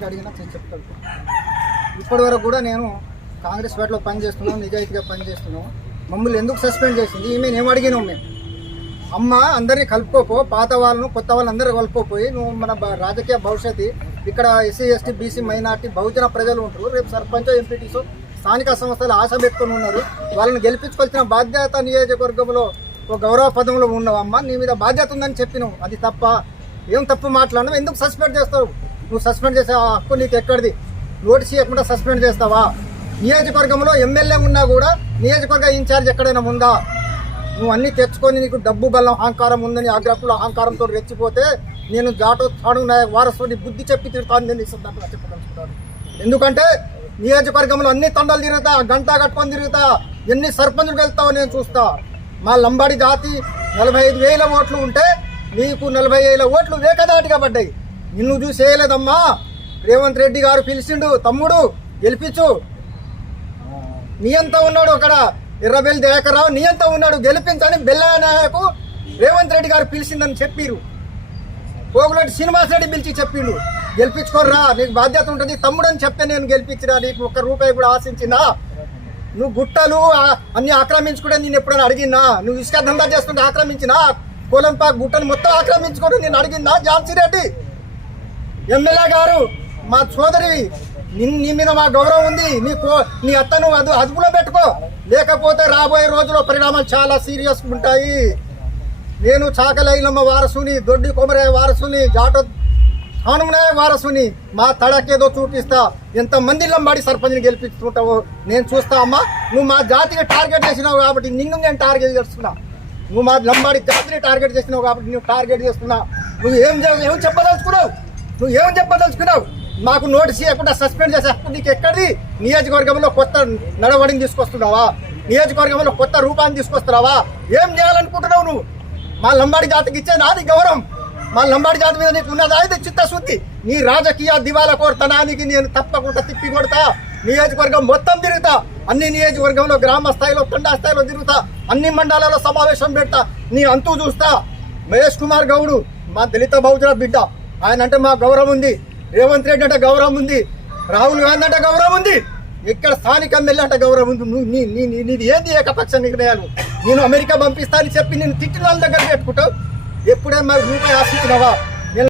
ఎవరికి అడిగినా చెప్తాడు. ఇప్పటి వరకు కూడా నేను కాంగ్రెస్ పార్టీలో పనిచేస్తున్నాం, నిజాయితీగా పనిచేస్తున్నాం. మమ్మల్ని ఎందుకు సస్పెండ్ చేసింది ఈమె ఏం అడిగినాం మేము? అమ్మ అందరినీ కలుపుకోపో, పాత వాళ్ళను కొత్త వాళ్ళని అందరూ కలుపుకోపోయి నువ్వు మన రాజకీయ భవిష్యత్తు ఇక్కడ ఎస్సీ ఎస్టీ బీసీ మైనార్టీ బహుజన ప్రజలు ఉంటారు, రేపు సర్పంచ్ ఎంపీటీసో స్థానిక సంస్థలు ఆశ పెట్టుకుని ఉన్నారు, వాళ్ళని గెలిపించుకొచ్చిన బాధ్యత నియోజకవర్గంలో ఒక గౌరవ పదంలో ఉన్నావమ్మ, నీ మీద బాధ్యత ఉందని చెప్పినావు. అది తప్ప ఏం తప్పు మాట్లాడినావు? ఎందుకు సస్పెండ్ చేస్తావు? నువ్వు సస్పెండ్ చేసే హక్కు నీకు ఎక్కడిది? నోటీస్ ఇవ్వకుండా సస్పెండ్ చేస్తావా? నియోజకవర్గంలో ఎమ్మెల్యే ఉన్నా కూడా నియోజకవర్గ ఇన్ఛార్జ్ ఎక్కడైనా ఉందా? నువ్వు అన్నీ తెచ్చుకొని నీకు డబ్బు బలం అహంకారం ఉందని ఆగ్రహంలో అహంకారంతో రెచ్చిపోతే నేను జాటో తాడు వారసుని బుద్ధి చెప్పి తిడతాను నేను చెప్పదలుచుకుంటాను. ఎందుకంటే నియోజకవర్గంలో అన్ని తండాలు తిరుగుతా, గంట కట్టుకొని తిరుగుతా, ఎన్ని సర్పంచులు వెళ్తావో నేను చూస్తా. మా లంబాడి జాతి 45,000 ఓట్లు ఉంటే నీకు 40,000 ఓట్లు వేకదాటిగా పడ్డాయి. నిన్ను చూసి వేయలేదమ్మా. రేవంత్ రెడ్డి గారు పిలిచిండు, తమ్ముడు గెలిపించు. నీ అంతా ఉన్నాడు అక్కడ ఎర్రబెల్లి దయాకర్రావు, నీ అంతా ఉన్నాడు, గెలిపించని బెల్లనాయకు రేవంత్ రెడ్డి గారు పిలిచిందని చెప్పిరు. పోగులటి శ్రీనివాసరెడ్డి పిలిచి చెప్పిండు, గెలిపించుకోర్రా, నీకు బాధ్యత ఉంటుంది తమ్ముడు అని చెప్తే నేను గెలిపించినా, నీకు ₹1 కూడా ఆశించినా? నువ్వు గుట్టలు అన్ని ఆక్రమించుకుంటే నేను ఎప్పుడైనా అడిగినా? నువ్వు ఇసుక దందా చేస్తుంటే ఆక్రమించినా? కోలంపాక్ గుట్టను మొత్తం ఆక్రమించుకుంటే నేను అడిగినా? ఝాన్సీ రెడ్డి ఎమ్మెల్యే గారు మా సోదరి, నీ మీద మా గౌరవం ఉంది, నీ అత్తను అదుపులో పెట్టుకో, లేకపోతే రాబోయే రోజుల్లో పరిణామాలు చాలా సీరియస్ ఉంటాయి. నేను చాకలైలమ్మ వారసుని, దొడ్డి కొమరయ్య వారసుని, జాటో హనుమనాయ వారసుని. మా తడకేదో చూపిస్తా, ఎంతమంది లంబాడి సర్పంచ్ని గెలిపిస్తుంటావో నేను చూస్తా. అమ్మా, నువ్వు మా జాతిని టార్గెట్ చేసినావు కాబట్టి నిన్ను నేను టార్గెట్ చేస్తున్నా. నువ్వు మా లంబాడి జాతిని టార్గెట్ చేసినావు కాబట్టి నువ్వు టార్గెట్ చేస్తున్నా. నువ్వు ఏం చెప్పదలుచుకున్నావు? నువ్వు ఏం చెప్పదలుచుకున్నావు? మాకు నోటీస్ ఇవ్వకుండా సస్పెండ్ చేసే హక్కు నీకు ఎక్కడిది? నియోజకవర్గంలో కొత్త నడవడిని తీసుకొస్తున్నావా? నియోజకవర్గంలో కొత్త రూపాన్ని తీసుకొస్తున్నావా? ఏం చేయాలనుకుంటున్నావు నువ్వు? మా లంబాడి జాతికి ఇచ్చేది నాది గౌరవం. మా లంబాడి జాతి మీద నీకు ఉన్నదా ఇది చిత్తశుద్ధి? నీ రాజకీయ దివాలా కోరతనానికి నేను తప్పకుండా తిప్పి కొడతా. నియోజకవర్గం మొత్తం తిరుగుతా, అన్ని నియోజకవర్గంలో గ్రామ స్థాయిలో తండా స్థాయిలో తిరుగుతా, అన్ని మండలాల్లో సమావేశం పెడతా, నీ అంతు చూస్తా. మహేష్ కుమార్ గౌడ్ మా దళిత బహుజన బిడ్డ, ఆయన అంటే మా గౌరవం ఉంది. రేవంత్ రెడ్డి అంటే గౌరవం ఉంది. రాహుల్ గాంధీ అంటే గౌరవం ఉంది. ఇక్కడ స్థానిక ఎమ్మెల్యే అంటే గౌరవం ఉంది. నీది ఏంది ఏకపక్ష నిర్ణయాలు? నేను అమెరికా పంపిస్తా అని చెప్పి నేను తిట్టిన వాళ్ళ దగ్గర పెట్టుకుంటావు. ఎప్పుడైనా ₹1 ఆశించినావా?